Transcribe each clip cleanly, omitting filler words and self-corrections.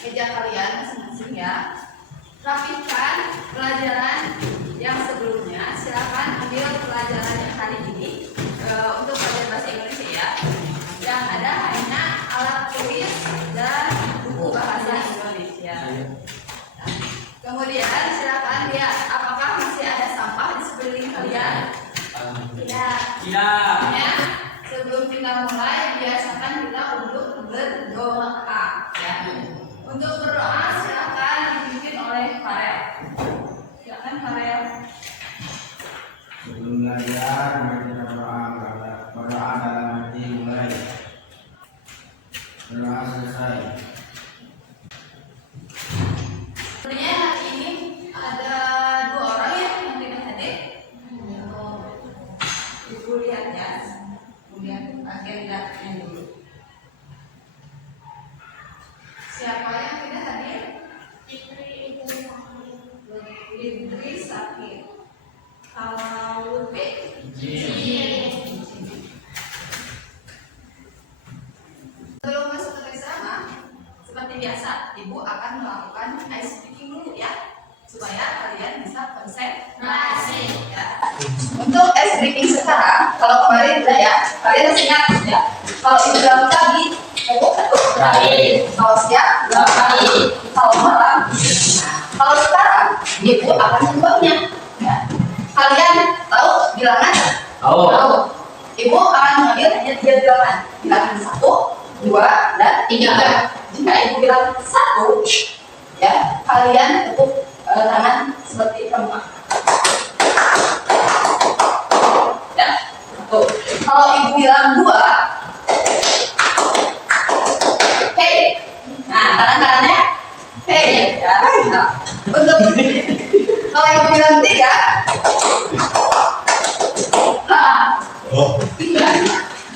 meja kalian masing-masing ya. Rapikan pelajaran yang sebelumnya. Silakan ambil pelajaran yang hari ini untuk pelajaran bahasa Indonesia ya. Yang ada hanya alat tulis dan buku bahasa Indonesia. Kemudian silakan lihat apakah masih ada sampah di sekeliling kalian. Tidak. Ya. Sebelum kita mulai, biasakan kita untuk berdoa ya. Untuk berdoa silakan dipimpin oleh Farel. Silakan Farel. Sebelum belajar, mari kita berdoa dalam hati mulai. Berdoa selesai. Sebenarnya hari ini ada 2 orang ya yang tidak hadir. Ibu lihat ya. Kemudian agendanya dulu. Siapa yang tidak hadir? Ibri sakit. Kalau Lutfi? Sebelum masuk ke tes drama, seperti biasa, Ibu akan melakukan ice breaking dulu ya, supaya kalian bisa konsentrasi ya. Untuk ice breaking sekarang, kalau kemarin udah ya, kalian masih ingat ya. Kalau Ibu bilang pagi, Ibu kalau siang, kalau malam. Nah, kalau sekarang, Ibu akan mengubahnya. Ya. Kalian tahu bilangan? Tahu. Ibu akan mengambil hanya 3 bilangan. Bilangan 1, 2, dan 3. Jika Ibu bilang 1, ya kalian tepuk tangan seperti perempuan. Ya, 1. Kalau Ibu bilang 2, hey. Nah, tangan-tangannya hey. Ya. Nah, untuk kalau Ibu bilang 3,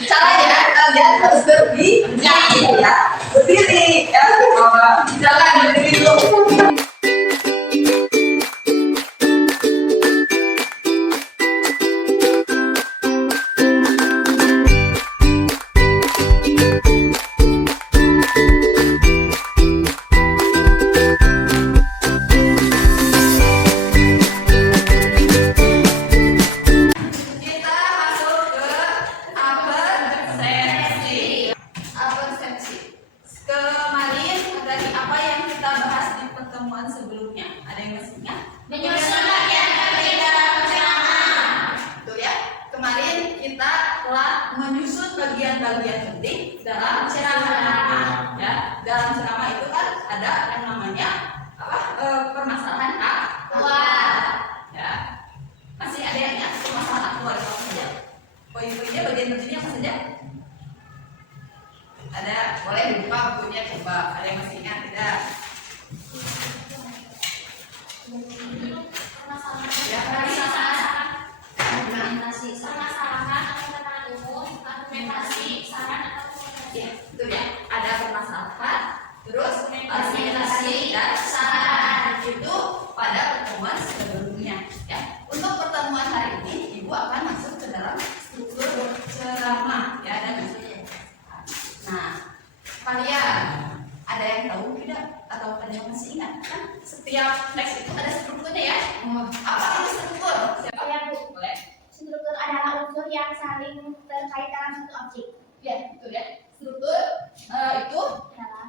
caranya kalian harus berdiri ya, berdiri ya, jangan berdiri dulu. Sebelumnya ada yang masih ingat? Menyusun bagian berbeda penceramah. Betul ya. Kemarin kita telah menyusun bagian-bagian penting dalam ceramah. Ya, dalam ceramah itu kan ada yang namanya permasalahan aktual. Ya. Masih ada yang ingat permasalahan aktual apa saja? Poin-poinnya bagian pentingnya apa saja? Ada, boleh dibuka bukunya coba. Ada yang masih ingat tidak? Itu ya, ada permasalahan, terus argumentasi dan saran itu pada pertemuan sebelumnya. Ya, untuk pertemuan hari ini, Ibu akan masuk ke dalam struktur ceramah, ya, dan nah, kalian ada yang tahu tidak atau ada yang masih ingat kan? Setiap teks itu ada strukturnya ya. Apa itu struktur? Siapa yang boleh? Struktur adalah unsur yang saling terkait dalam satu objek. Ya, betul ya. Struktur itu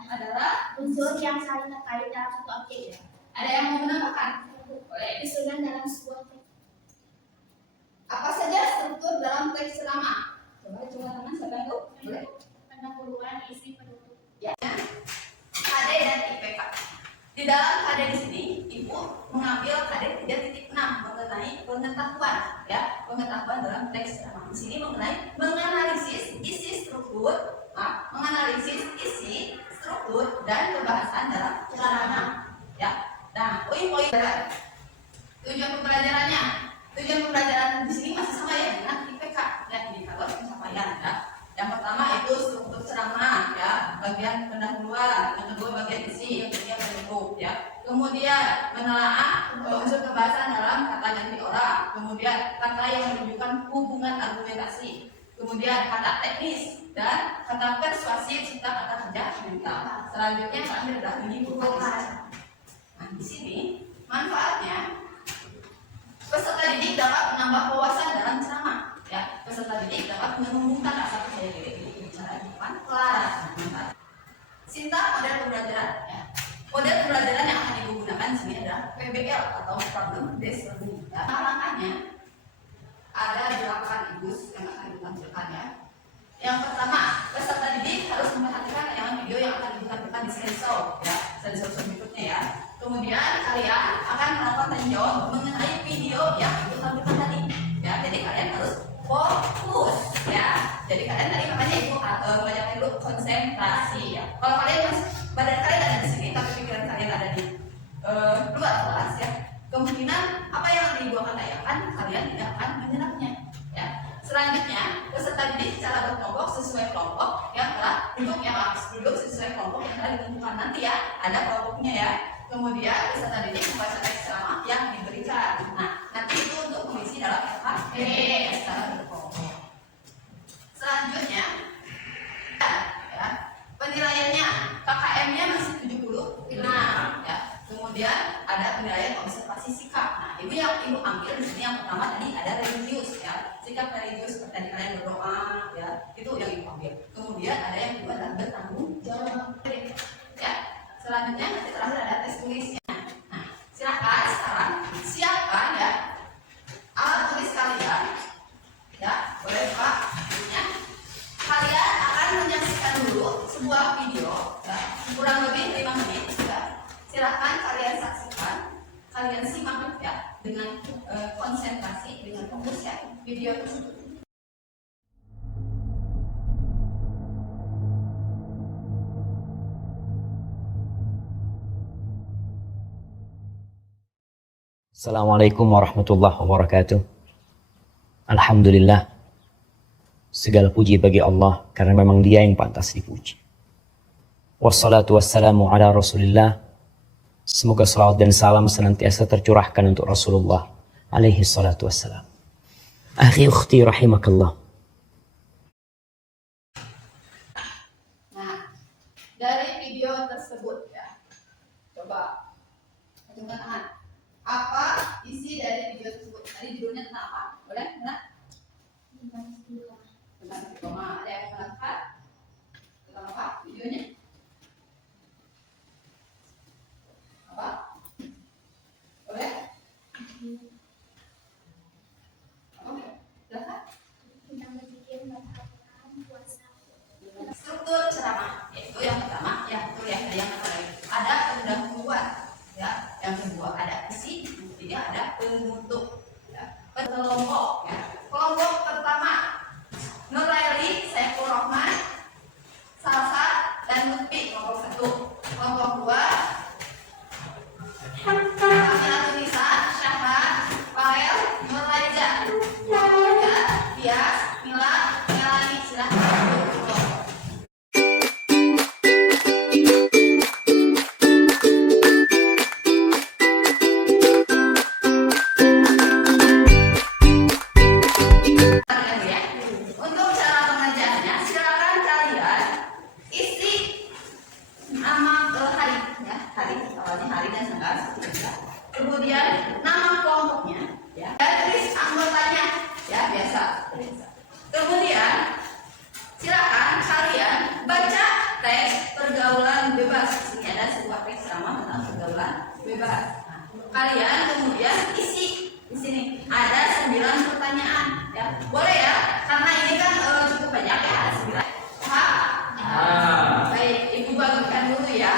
adalah unsur yang saling terkait dalam satu objek. Ya. Ada yang mau menambahkan? Boleh. Disusun dalam sebuah teks. Apa saja struktur dalam teks ceramah? Coba tangan siapa yang tahu? Boleh. Pendahuluan, isi, penutup. Ya. KD dan IPK. Di dalam KD di sini, Ibu mengambil KD 3.6 mengenai pengetahuan, ya, pengetahuan dalam teks ceramah. Di sini mengenai menganalisis isi struktur, menganalisis isi struktur dan pembahasan dalam ceramah, ya. Nah, poin-poin tujuan pembelajarannya. Tujuan pembelajaran di sini masih sama ya dengan IPK, ya, indikator pencapaian, ya. Yang pertama itu struktur ceramah, ya, bagian pendahuluan, yang kedua bagian isi, yang ketiga penutup, ya. Kemudian menelaah unsur pembahasan dalam kata ganti orang, kemudian kata yang menunjukkan hubungan argumentasi, kemudian kata teknis dan kata persuasif serta kata kerja mental. Selanjutnya terakhir adalah menimbulkan. Nah, di sini manfaatnya peserta didik dapat menambah wawasan dalam ceramah. Ya, peserta didik dapat menumbuhkan rasa percaya diri berbicara di depan kelas. Sinta model pembelajaran. Ya. Model pembelajaran yang akan digunakan di sini adalah PBL atau Problem Based Learning. Ya. Langkahnya ada 8 ibus yang akan ditampilkan ya. Yang pertama, peserta didik harus memperhatikan tayangan video yang akan ditampilkan di slideshow ya, slideshow berikutnya ya. Kemudian kalian akan melakukan tanya jawab mengenai video yang ditampilkan tadi ya. Jadi kalian harus fokus ya. Jadi kalian tadi makanya ibu belajar dulu konsentrasi ya. Kalau kalian badan kalian ada di sini tapi pikiran kalian ada di luar kelas ya, kemungkinan apa yang ibu akan tanyakan kalian tidak akan menyerapnya ya. Selanjutnya peserta didik secara berkelompok sesuai kelompok yang telah untuk yang harus duduk sesuai kelompok yang telah ditentukan nanti ya, ada kelompoknya ya. Kemudian peserta didik membaca teks ceramah yang diberikan. Nah, nanti itu untuk mengisi dalam LKPD secara berkelompok. Selanjutnya ya, penilaiannya KKM-nya masih 70. Nah, ya. Kemudian ada penilaian observasi sikap. Nah, ibu ambil di sini yang pertama tadi ada religius ya. Sikap religius seperti tadi kalian berdoa ya, itu yang ibu ambil. Kemudian ada yang kedua adalah bertanggung jawab. Ya. Selanjutnya nanti terakhir ada tes tulisnya. Nah, silakan sekarang siapkan ya alat tulis kalian. Ya, boleh Pak. Kalian akan menyaksikan dulu sebuah video ya, kurang lebih 5 menit ya. Silakan kalian saksikan, kalian simak ya dengan konsentrasi, dengan fokus ya video tersebut. Assalamualaikum warahmatullahi wabarakatuh. Alhamdulillah, segala puji bagi Allah karena memang Dia yang pantas dipuji. Wassalatu wassalamu ala Rasulillah. Semoga salawat dan salam senantiasa tercurahkan untuk Rasulullah alaihi salatu wassalam. Akhi ukhti rahimakallah. Nah, dari video tersebut ya, coba acungkan tangan. Apa isi dari video tersebut? Tadi judulnya tentang apa? Boleh? Benar? Tentang istiqomah. Ada yang menangkap? Tentang apa videonya? Apa? Boleh? Apa? Silahkan. Tentang berpikir memperhatikan puasa. Struktur ceramah yaitu yang pertama ya, itu ya, yang ada pendahuluan ya, yang kedua ada isi, yang ketiga ada penutup ya. Kelompok ya. Kelompok pertama Nuraili, Saiful Rahman, Salsa dan Lutfi kelompok 1. Kelompok 2 Aminatun Nisa, Syahra, Farel, Nurhaliza. Kelompok 3 Tias, Mila, Melani. Silahkan. Untuk cara pengerjaannya, silakan kalian isi nama hari ya, hari awalnya hari dan tanggal. Kemudian nama kelompoknya ya, dan tulis anggotanya ya, biasa. Kemudian silakan kalian baca teks pergaulan bebas. Di sini ada sebuah teks ceramah tentang pergaulan bebas. Nah, kalian kemudian isi di sini ada 9 pertanyaan ya, boleh ya, karena ini kan cukup banyak ya, ada 9. Baik, ibu bagikan dulu ya.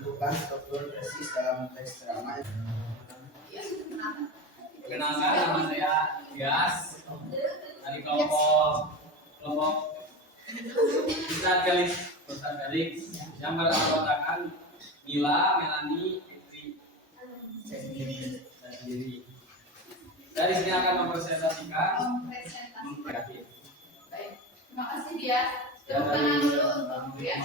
Tentukan struktur presis dalam teks ceramah. Ya, kenapa? Perkenalkan, nama saya Dias dari kelompok Ustadz Felix yang beranggotakan Mila, Melani, Fitri, saya sendiri. Dari sini akan mempresentasikan. Baik, terima kasih dia. Tepuk tangan dulu untuk Dias.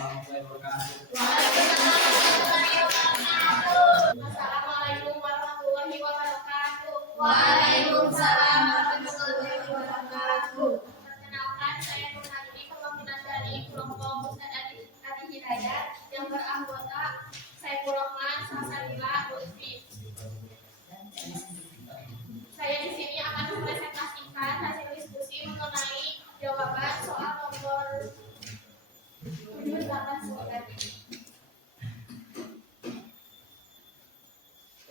Assalamualaikum warahmatullahi wabarakatuh. Waalaikumsalam warahmatullahi wabarakatuh. Perkenalkan, saya Nurhadi, perwakilan dari kelompok Ustadz Adi Hidayat yang beranggota Saiful Rahman, Salsabila, Lutfi. Saya di sini akan mempresentasikan hasil diskusi mengenai jawaban soal nomor 789.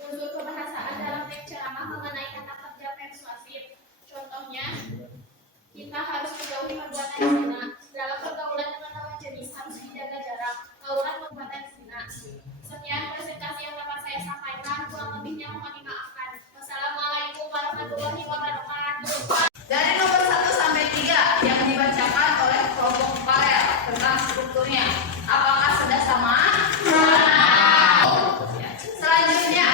Unsur kebahasaan dalam teks ceramah mengenai kata kerja persuasif. Contohnya, kita harus menjauhi perbuatan zina. Dalam pergaulan dengan lawan jenis harus dijaga jarak. Aurat perbuatan zina. Sekian presentasi yang dapat saya sampaikan. Kurang lebihnya mohon dimaafkan. Wassalamualaikum warahmatullahi wabarakatuh. Dari nomor 1 sampai 3 yang dibacakan oleh kelompok Parel tentang strukturnya. Apakah sudah sama? Ya. Selanjutnya,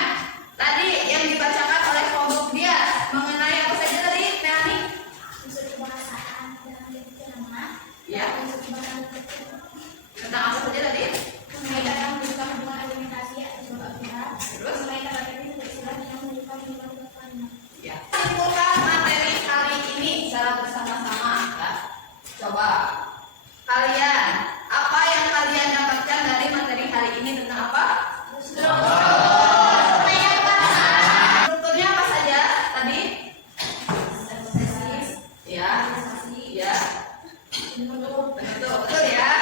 tadi yang dibacakan oleh kelompok dia mengenai apa saja tadi, Melani? Unsur kebahasaan dalam teks ceramah. Ya. Unsur kebahasaan Tentang apa saja tadi? mengenai kata membuka hubungan argumentasi atau sebab pihak. Terus? Mengenai kata teknis untuk istilah yang menunjukkan hubungan kalimat. Ya. Simpulkan materi kali ini secara bersama-sama. Ya. Coba kalian, apa yang kalian dapatkan dari materi hari ini tentang apa? Strukturnya apa saja tadi? Ya, ya. Betul ya.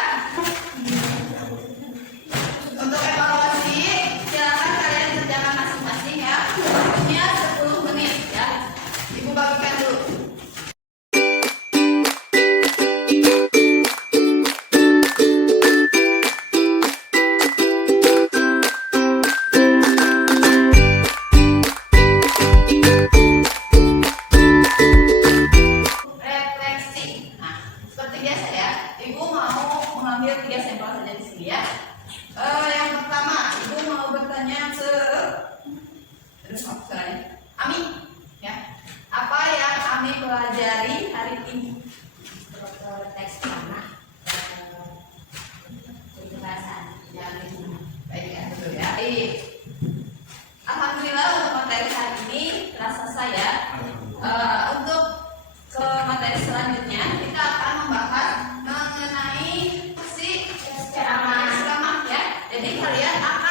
Untuk evaluasi, silakan kalian kerjakan masing-masing ya. Waktunya 10 menit ya. Ibu bagikan dulu. Refleksi. Nah, seperti biasa ya, Ibu mau mengambil 3 sampel saja di sini ya. Yang pertama, Ibu mau bertanya ke Ami, ya. Apa yang Ami pelajari hari ini? Teks ceramah. Kebahasaan. Baik ya, betul ya. Baik. Alhamdulillah untuk materi hari ini terasa saya. Untuk ke materi selanjutnya kita akan membahas mengenai fungsi ceramah ya. Jadi kalian akan